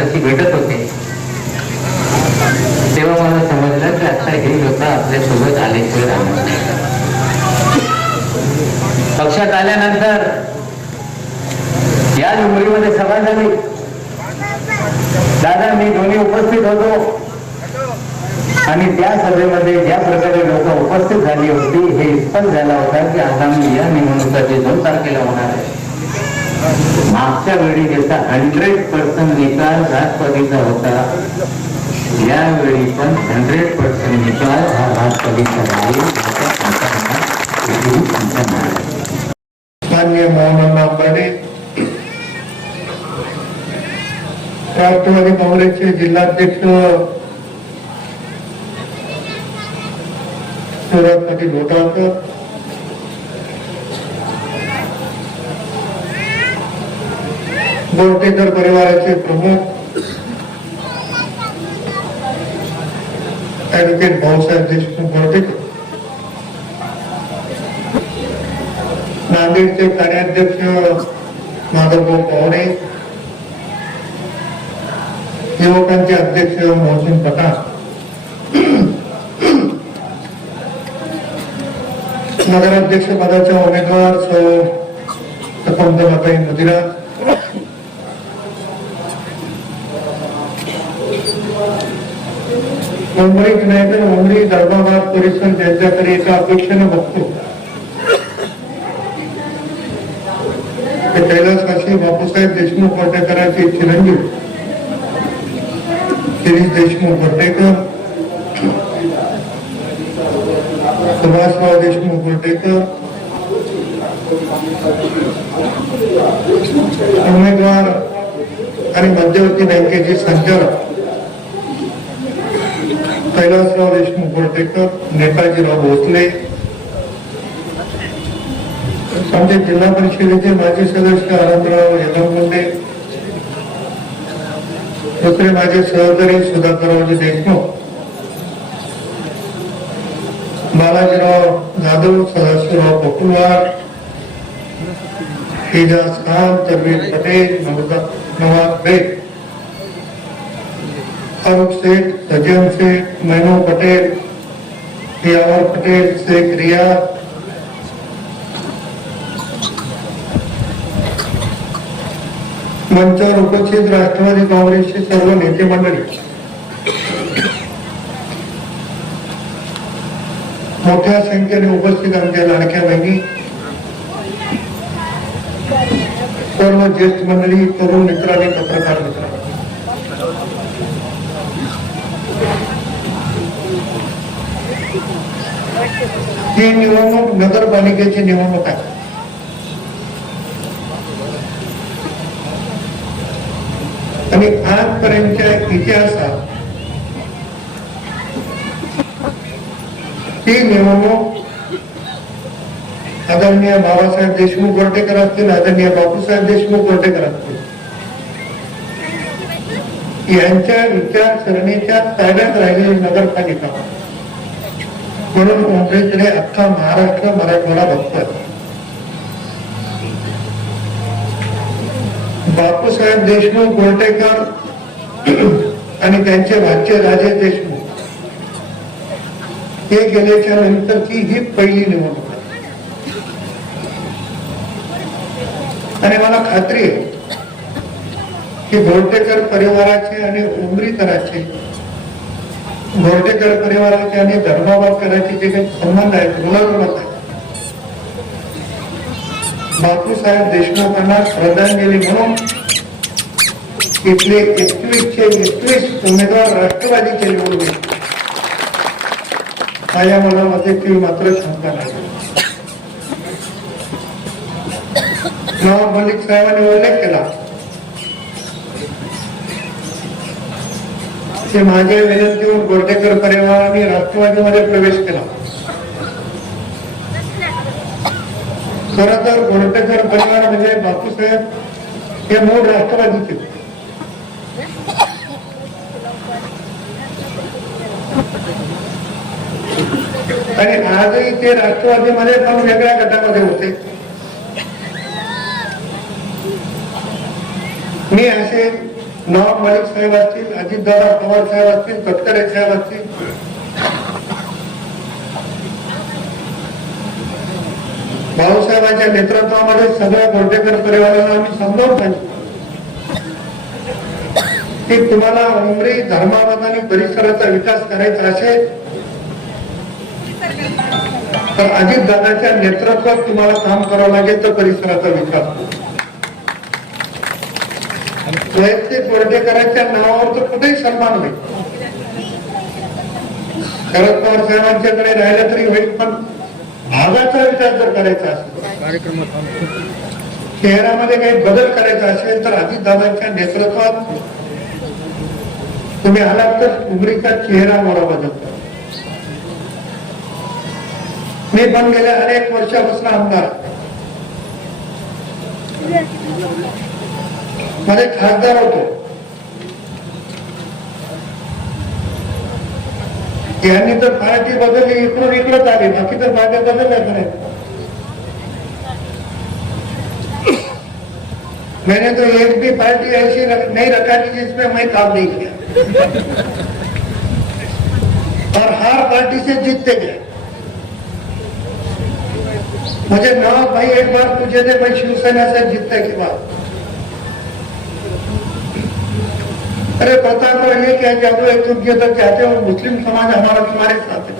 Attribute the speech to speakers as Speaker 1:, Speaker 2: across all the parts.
Speaker 1: दादाशी भेटत होते. तेव्हा मला समजलं की आता हे लोक आपल्यासोबत आल्याशिवाय राहणार पक्षात आल्यानंतर या उमरीमध्ये सभा झाली. दादा मी दोन्ही उपस्थित होतो. आणि त्या सभेमध्ये ज्या प्रकारे लोक उपस्थित झाली होती हे स्पष्ट झाला होता की आगामी या निवडणुका जे दोन तारखेला होणार आहे मागच्या वेळी ज्याचा हंड्रेड पर्सेंट निकाल राष्ट्रवादीचा होता. यावेळी पण हंड्रेड पर्सेंट निकाल हा राष्ट्रवादीचा राहील. याचा
Speaker 2: मान्य मोहन अंबाडे राष्ट्रवादी काँग्रेसचे जिल्हाध्यक्ष सुरतमध्ये घोटाळकर गोरटेकर परिवाराचे प्रमुख ऍडव्होकेट भाऊसाहेब देशमुख गोरटेकर. नांदेडचे कार्याध्यक्ष माधवभाऊ पवारे. युवकांचे अध्यक्ष मोहसिन पठाण. नगराध्यक्ष पदाच्या उमेदवार सौ शकुंतलाताई मुदिरा मुंबईत नाही तर मुंबई धर्माबाद परिसर ज्यांच्याकडे एका अपेक्षेनं बघतो. कैलास काशी बापूसाहेब देशमुख वर्टेकरांचे चिरंजीव. शिरीष देशमुख वर्टेकर सुभाषराव देशमुख वर्टेकर उमेदवार आणि मध्यवर्ती बँकेचे संचालक. कैलासराव देशमुख वर्टेकर नेताजीराव भोसले आमचे जिल्हा परिषदेचे माजी सदस्य आनंदराव यलमगुंडे दुसरे माझे सहकारी सुधाकररावजी देशमुख बालाजीराव जाधव सदाशिवराव पटुवार एजाज खान तरवीर पटेल नवदा- नवाब बेग. फारूक शेख सज्जन शेख मैनू पटेल यावर पटेल शेख रियाद मंचावर उपस्थित राष्ट्रवादी काँग्रेसचे सर्व नेते मंडळी मोठ्या संख्येने उपस्थित आमच्या लाडक्या बहिणी सर्व ज्येष्ठ मंडळी तरुण मित्रांनी पत्रकार मित्रांनी ही निवडणूक नगरपालिकेची निवडणूक आहे. आणि आजपर्यंतच्या इतिहासात ती निवडणूक आदरणीय बाबासाहेब देशमुख गोरटेकर असतील आदरणीय बापूसाहेब देशमुख गोरटेकर असतील. यांच्या विचारसरणीच्या ताब्यात राहिलेली नगरपालिका. म्हणून मुंबईकडे अख्खा महाराष्ट्र मराठवाडा बघतात बापूसाहेब देशमुख गोलटेकर आणि त्यांचे भाचे राजे देशमुख. हे गेल्याच्या नंतरची ही पहिली निवडणूक आणि मला खात्री आहे की गोलटेकर परिवाराचे आणि उमरीकराचे गोरटेकर परिवाराचे आणि धर्माबादकरांचे जे काही संबंध आहेत ऋणानुमत आहेत. बापूसाहेब देशमुखांना श्रद्धांजली म्हणून इथले एकवीसशे एकवीस उमेदवार राष्ट्रवादीचे निवडून माझ्या मनामध्ये ती मात्र शंका नाही. नवाब मलिक साहेबांनी उल्लेख केला. की माझ्या विनंतीवर गोरटेकर परिवाराने राष्ट्रवादीमध्ये प्रवेश केला. खर तर गोरटेकर परिवार म्हणजे बापूसाहेब हे मूळ राष्ट्रवादीचे. आणि आजही ते राष्ट्रवादीमध्ये पण वेगळ्या गटामध्ये होते. मी असे नवाब मलिक साहेब असतील अजितदादा पवार साहेब असतील तटकरे साहेब असतील भाऊसाहेबांच्या नेतृत्वामध्ये सगळ्या गोटेकर परिवाराला आम्ही समजावून सांगितलं की तुम्हाला उमरी धर्माबाद आणि परिसराचा विकास करायचा असेल तर अजितदादाच्या नेतृत्वात तुम्हाला काम करावं लागेल तर परिसराचा विकास होईल. वैयक्तिक वर्गेकरांच्या नावावर तर कुठेही सन्मान होईल शरद पवार साहेबांच्याकडे राहिलं तरी होईल पण भागाचा विचार जर करायचा असेल शहरामध्ये काही बदल करायचा असेल तर अजितदादांच्या नेतृत्वात तुम्ही आलात तर उमरीचा चेहरा मला बदलतो. मी पण गेल्या अनेक वर्षापासून आमदार मध्ये खासदार होतो यांनी तर पार्टी बदलली इकडून इकडंच आली बाकी तर माझ्या बदलल्या नाही मैंने तो एक भी पार्टी ऐसी रख, नहीं रखा कि जिसमें मैं काम नहीं किया। और हर पार्टी से जीतते गए। मुझे नवाब भाई एक बार पूछे थे मैं शिवसेना से जीतने के बाद। अरे पता तो ये क्या जादू है तुम ये तो चाहते हो मुस्लिम समाज हमारा तुम्हारे साथ है।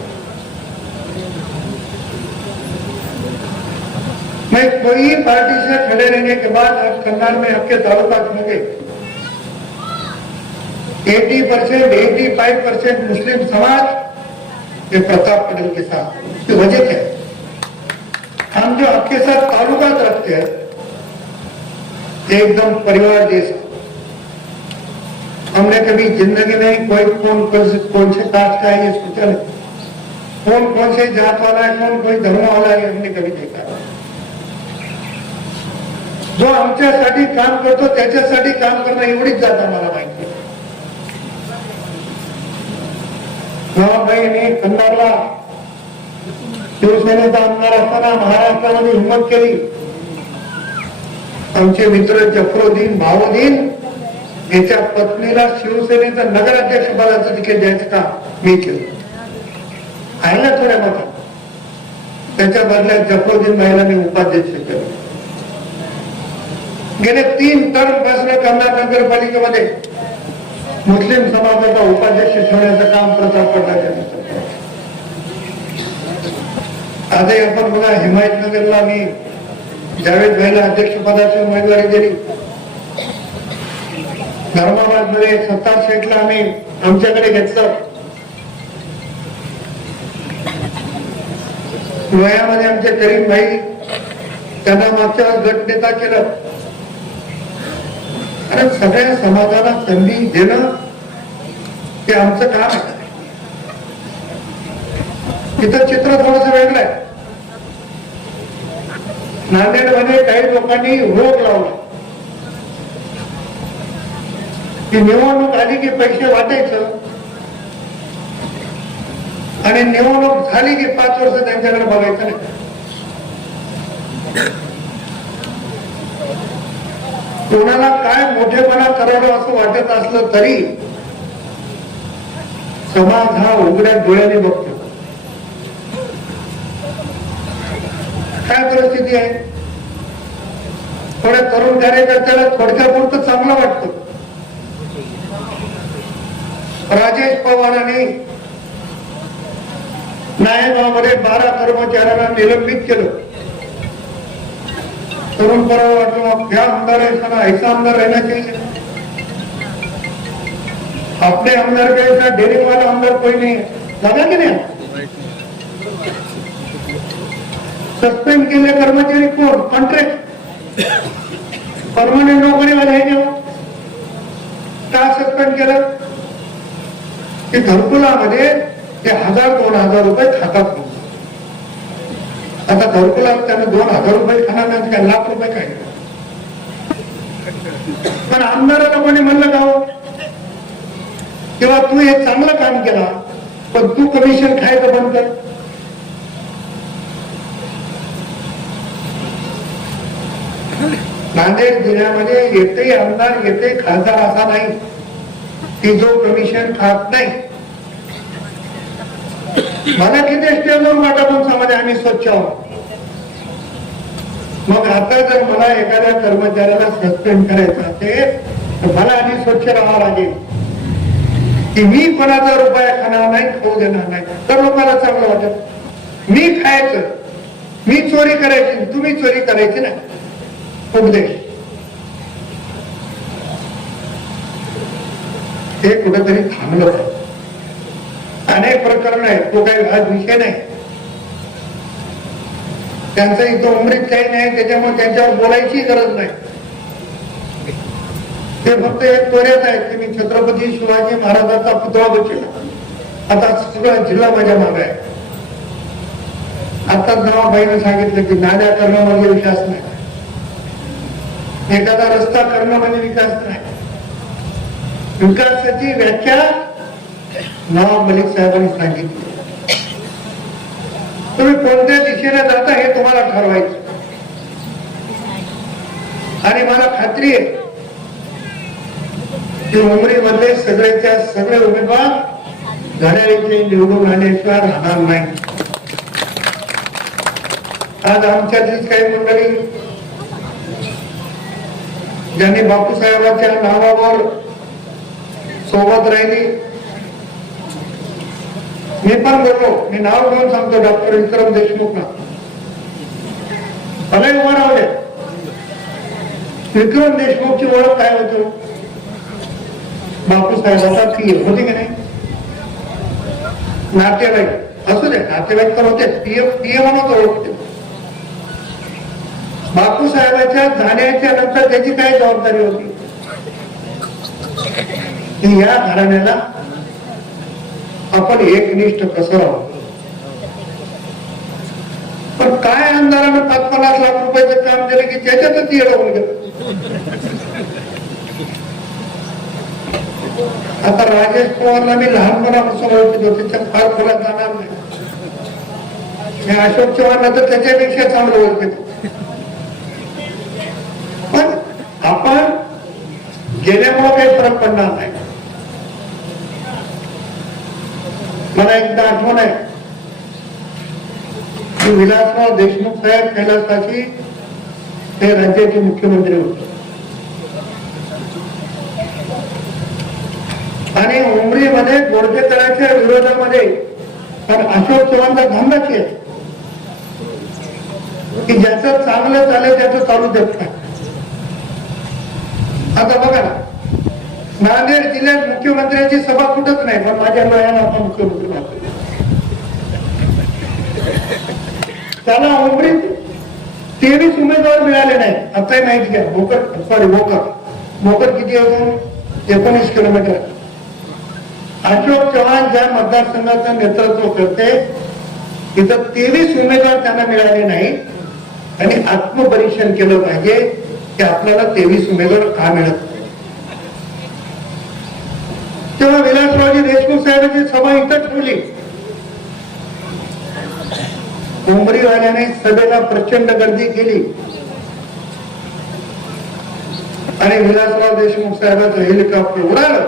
Speaker 2: मैं कोई पार्टी से खड़े रहने के बाद आज कन्नार में आपके तालुका में गए eighty percent, eighty five percent मुस्लिम समाज ये प्रताप पटेल के साथ इसकी वजह क्या है? हम जो आपके साथ ताल्लुकात रखते हैं एकदम परिवार जैसा हमने कभी जिंदगी में कोई कौन कौन से कौन कास्ट का है ये सोचा नहीं। कौन कौन से जात वाला है कौन कोई धर्म वाला है हमने कभी देखा जो आमच्यासाठी काम करतो त्याच्यासाठी काम करणं एवढीच जात आम्हाला माहिती आहे. नवाबाईंनी शिवसेनेचा आमदार असताना महाराष्ट्रामध्ये हिंमत केली. आमचे मित्र जफरुद्दीन भाऊद्दीन याच्या पत्नीला शिवसेनेचं नगराध्यक्ष पदाचं तिकीट द्यायचं का मी केलं. आहे ना थोड्या मतात त्याच्या बदल्यात जफरुद्दीन भाईला मी उपाध्यक्ष केलं. गेले तीन टर्मपासून कन्नड नगरपालिकेमध्ये. मुस्लिम समाजाचा उपाध्यक्ष ठेवण्याचं काम प्रताप पडला आजही आपण बघा हिमायतनगरला मी जावेद भाईला अध्यक्षपदाची उमेदवारी दिली धर्माबादमध्ये सत्तार शेठला आम्ही आमच्याकडे घेतलं. वयामध्ये आमचे करीम भाई त्यांना मागच्या गट नेता केलं. अरे सगळ्या समाजाला संधी देणं ते आमचं काम इथं चित्र थोडस वेगळं आहे. नांदेडमध्ये काही लोकांनी रोग लावला. की निवडणूक आली की पैसे वाटायचं. आणि निवडणूक झाली की पाच वर्ष त्यांच्याकडे बघायचं नाही. कोणाला काय मोठेपणा करावं असं वाटत असलं तरी समाज हा उघड्या डोळ्याने बघतो. काय परिस्थिती आहे? थोड्या तरुण कार्यकर्त्याला थोडक्यापुरतं चांगलं वाटतं. राजेश पवारांनी नायगावमध्ये बारा कर्मचाऱ्यांना निलंबित केलं. तरुण परवा वाटलं ह्या आमदार है ऐसा आमदार रहना चाहिए अपने आमदार का ऐसा आमदार पहिले झाला की नाही? सस्पेंड केले कर्मचारी कोण? कॉन्ट्रॅक्ट परमनंट नोकरीवाले आहे का सस्पेंड केलं? की घरकुलामध्ये ते हजार दोन हजार रुपये खातात आता घरकुला त्यानं दोन हजार रुपये खाणार नाही काय लाख रुपये काय पण आमदाराला कोणी म्हणलं का हो? तेव्हा तू हे चांगलं काम केला पण तू कमिशन खायचं बंद कर. नांदेड जिल्ह्यामध्ये येते आमदार येते खासदार असा नाही. की जो कमिशन खात नाही. मला किती स्टेजवर वाटापून समाज आम्ही स्वच्छ आहोत. मग आता जर मला एखाद्या कर्मचाऱ्याला सस्पेंड करायचं असेल तर मला आधी स्वच्छ राहावं लागेल. की मी कोणाचा रुपया खाणार नाही खाऊ देणार नाही तर लोकांना चांगलं वाटत मी खायचं मी चोरी करायची तुम्ही चोरी करायची ना. उपदेश. ते कुठेतरी थांबलं अनेक प्रकरण आहेत तो काही आज विषय नाही. त्यांचं इथं उमरीत काही नाही त्याच्यामुळे त्यांच्यावर बोलायची गरज नाही. ते फक्त एक त्वरेत आहेत की मी छत्रपती शिवाजी महाराजांचा पुतळा बसला आता सगळा जिल्हा माझ्या मागे आहे. आता नवाबाईने सांगितलं की नाड्या करणं म्हणजे विकास नाही. एखादा रस्ता करणं म्हणजे विकास नाही. विकासाची व्याख्या नवाब मलिक साहेबांनी सांगितली. तुम्ही कोणत्या दिशेने जाता हे तुम्हाला ठरवायचं. आणि मला खात्री आहे की उमरीमधले सगळेच्या सगळे उमेदवार घड्याळीचे निवडून आल्याशिवाय राहणार नाही. आज आमच्यातलीच काही मंडळी ज्यांनी बापूसाहेबांच्या नावावर सोबत राहिली. मी पण बोललो मी नाव घेऊन सांगतो डॉक्टर विक्रम देशमुख ना भले उभं राहले विक्रम देशमुखची ओळख काय होतो? बापूसाहेबाचा पीए होते की नाही? नातेवाईक. असू दे नातेवाईक तर होते पीए पीए ओळखते. बापूसाहेबाच्या जाण्याच्या नंतर त्याची काय जबाबदारी होती? की या घराण्याला आपण एकनिष्ठ कसं राहू पण काय आमदारानं पाच पन्नास लाख रुपयाचं काम केलं की त्याच्यातच येडवून गेलं आता राजेश पवारला मी लहानपणापासून ओळखत होते त्या फार खोलात जाणार नाही अशोक चव्हाणला तर त्याच्यापेक्षा चांगलं ओळखत पण आपण गेल्यामुळे काही फरक पडणार नाही मला एकदा आठवण आहे. की विलासराव देशमुख साहेब कैलासाची ते राज्याचे मुख्यमंत्री होते. आणि उमरीमध्ये गोरजेकरांच्या विरोधामध्ये पण अशोक चव्हाणचा धंदाच आहे. की ज्याचं चांगलं चालेल त्याचं चालू देत आता बघा ना. नांदेड जिल्ह्यात मुख्यमंत्र्यांची सभा कुठंच नाही पण माझ्या डोळ्यानं आपण मुख्यमंत्री त्याला उमरीत तेवीस उमेदवार मिळाले नाही आताही माहिती घ्या भोकर सॉरी भोकर भोकर किती होतं? एकोणीस किलोमीटर. अशोक चव्हाण ज्या मतदारसंघाचं नेतृत्व करते तिथं तेवीस उमेदवार त्यांना मिळाले नाही आणि आत्मपरीक्षण केलं पाहिजे की आपल्याला तेवीस उमेदवार का मिळत नाही. तेव्हा विलासरावजी देशमुख साहेबांची सभा इथं ठेवली उमरीवाल्याने सभेला प्रचंड गर्दी केली. आणि विलासराव देशमुख साहेबांचं हेलिकॉप्टर उडालं.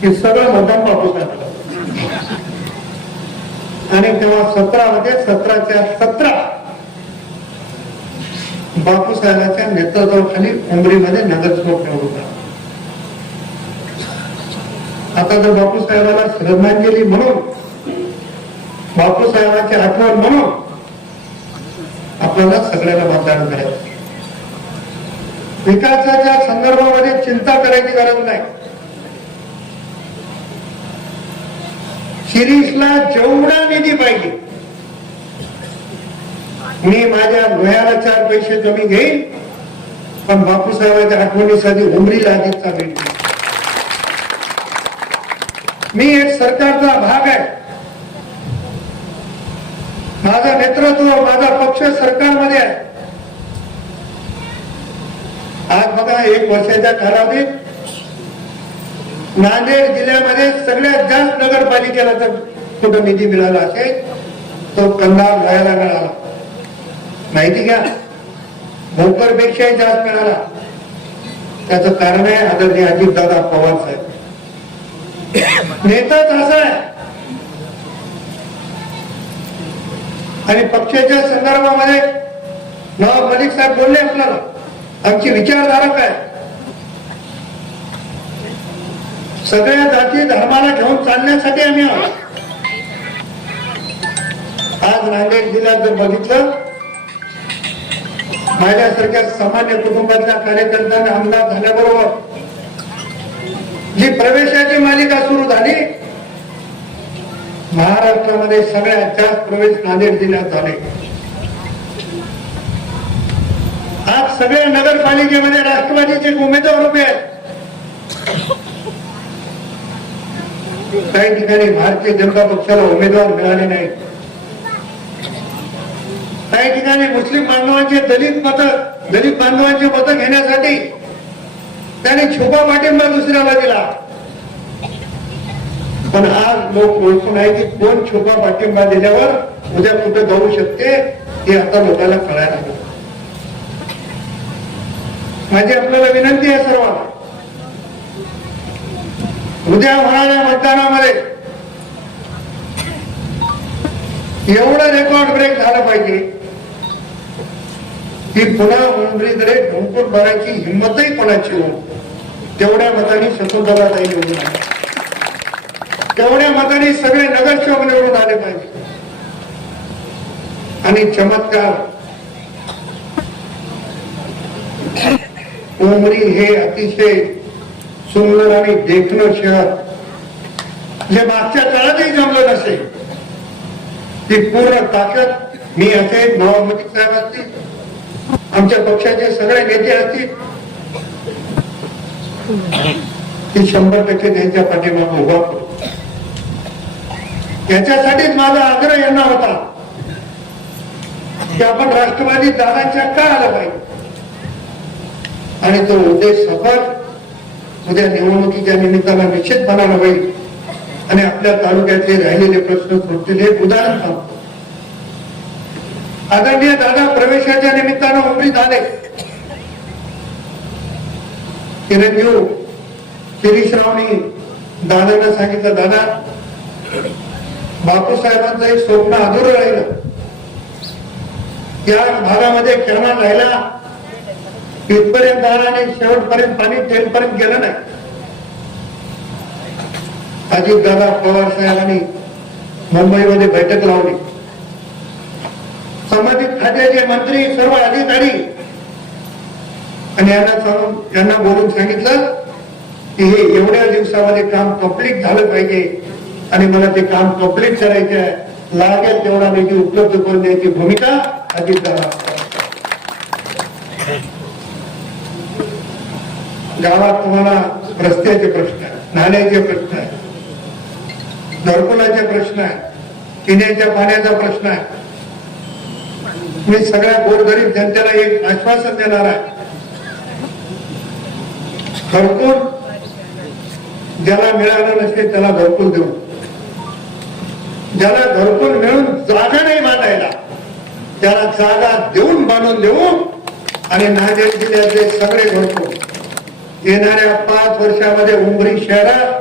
Speaker 2: की सगळं मतदान वापस आणि तेव्हा सतरा मध्ये सतराच्या सतरा बापू साहेबांच्या नेतृत्वाखाली उमरीमध्ये नगरसेवक निवडून आला. आता जर बापूसाहेबाला श्रद्धांजली म्हणून बापूसाहेबांची आठवण म्हणून आपल्याला सगळ्याला मतदान करायचं. विकासाच्या संदर्भामध्ये चिंता करायची गरज नाही. शिरीषला जेवढा निधी पाहिजे मी माझ्या लोह्याला चार पैसे कमी घेईन पण बापूसाहेबांच्या आठवणीसाठी उमरीला अधिक चालेल मी एक सरकारचा भाग आहे. माझं नेतृत्व माझा पक्ष सरकारमध्ये आहे. आज बघा एक वर्षाच्या कालावधीत नांदेड जिल्ह्यामध्ये सगळ्यात जास्त नगरपालिकेला जर कुठं निधी मिळाला असेल तो कंधार व्हायला मिळाला. माहिती घ्या भोकरपेक्षाही जास्त मिळाला. त्याचं कारण आहे आदरणीय अजितदादा पवार साहेब. नेताच ताजा आहे. आणि पक्षाच्या संदर्भामध्ये नवाब मलिक साहेब बोलले आपल्याला आमची विचारधारा काय सगळ्या जाती धर्माला घेऊन चालण्यासाठी आम्ही आहोत. आज नांदेड जिल्ह्यात जर बघितलं माझ्यासारख्या सामान्य कुटुंबातल्या कार्यकर्त्यांना आमदार झाल्याबरोबर जी प्रवेशाची मालिका सुरू झाली महाराष्ट्रामध्ये सगळ्यात जास्त प्रवेश नांदेड जिल्ह्यात झाले. आज सगळ्या नगरपालिकेमध्ये राष्ट्रवादीचे उमेदवार उभे आहेत. काही ठिकाणी भारतीय जनता पक्षाला उमेदवार मिळाले नाही काही ठिकाणी मुस्लिम बांधवांचे दलित मत दलित बांधवांचे मत घेण्यासाठी त्याने छोपा पाठिंबा दुसऱ्याला दिला पण आज लोक ओळखून आहे की कोण छोपा पाठिंबा दिल्यावर उद्या कुठे जाऊ शकते हे आता लोकांना कळायला लागलं माझी आपल्याला विनंती आहे सर्वांना. उद्या होणाऱ्या मतदानामध्ये एवढं रेकॉर्ड ब्रेक झालं पाहिजे. ही पुन्हा मुंबईकडे ढोंकून भरायची हिंमतही कोणाची हो तेवढ्या मतांनी शकुंतलाताई निवडून आले. तेवढ्या मताने सगळे नगरसेवक निवडून आले पाहिजे. आणि चमत्कार उमरी हे अतिशय सुंदर आणि देखणं शहर. जे मागच्या काळातही जमलं नसेल ती पूर्ण ताकद मी असे महामती साहेब असतील. आमच्या पक्षाचे सगळे नेते असतील. ते शंभर टक्के त्यांच्या पाठीमागे उभा करू. याच्यासाठीच माझा आग्रह येणार होता की आपण राष्ट्रवादी दादांच्या का आलं पाहिजे? आणि तो उद्देश सफल उद्या निवडणुकीच्या निमित्तानं निश्चित बनायला होईल. आणि आपल्या तालुक्यातले राहिलेले प्रश्न सुटतील हे उदाहरण सांगतो. आदरणीय दादा प्रवेशाच्या निमित्तानं उमरीत आले चिरंजीव शिरीषरावनी दादांना सांगितलं दादा बापूसाहेबांचं एक स्वप्न अधुरं राहिलं. त्या भागामध्ये कॅनल राहिला. तिथपर्यंत आला आणि शेवटपर्यंत पाणी तेलपर्यंत गेलं नाही. अजित दादा पवार साहेबांनी मुंबईमध्ये बैठक लावली. संबंधित खात्याचे मंत्री सर्व अधिकारी. आणि यांना सांगून यांना बोलून सांगितलं की हे एवढ्या दिवसामध्ये काम कंप्लीट झालं पाहिजे. आणि मला ते काम कंप्लीट करायचं आहे. लागेल तेवढा निधी उपलब्ध करून द्यायची भूमिका अजित गावात तुम्हाला रस्त्याचे प्रश्न आहे नाल्याचे प्रश्न आहे घरकुलाचे प्रश्न आहे पिण्याच्या पाण्याचा प्रश्न आहे. मी सगळ्या गोरगरीब जनतेला एक आश्वासन देणार आहे. भरपूर ज्याला मिळालं नसते त्याला भरपूर देऊ ज्याला भरपूर मिळून जागा नाही बांधायला त्याला जागा देऊन बांधून देऊ आणि नांदेड जिल्ह्यातले सगळे भरपूर येणाऱ्या पाच वर्षामध्ये उमरी शहरात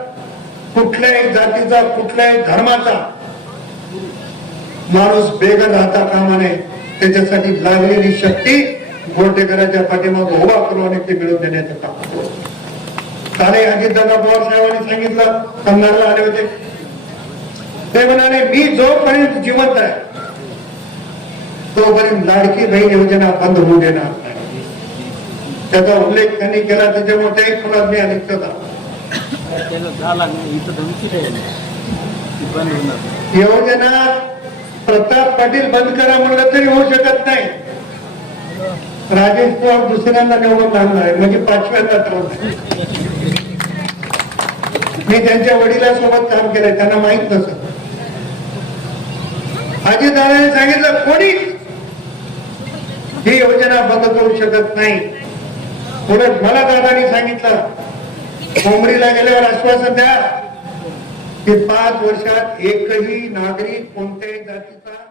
Speaker 2: कुठल्याही जातीचा कुठल्याही धर्माचा माणूस बेगन राहता कामा नये. त्याच्यासाठी लागलेली शक्ती गोरटेकरांच्या पाठीमागे उभा करून आणि ते मिळवून देण्याचं काम. कालही अजितदादा पवार साहेबांनी सांगितलं कन्नडला आले होते. ते म्हणाले मी जोपर्यंत जिवंत आहे तोपर्यंत लाडकी बहीण योजना बंद होऊ देणार नाही. त्याचा उल्लेख त्यांनी केला त्याच्यामुळे त्याही खुलास मी अधिक
Speaker 3: ती
Speaker 2: योजना प्रताप पाटील बंद करा म्हणलं तरी होऊ शकत नाही. राजेश पवार दुसऱ्यांदा निवडून लागणार आहे. म्हणजे पाचव्यांदा तर मी त्यांच्या वडिलांसोबत काम केलंय. त्यांना माहीत नसत. अजितदादाने सांगितलं कोणी ही योजना बंद करू शकत नाही. पुढे मला दादानी सांगितलं कोंबडीला गेल्यावर आश्वासन द्या. की पाच वर्षात एकही नागरिक कोणत्याही जातीचा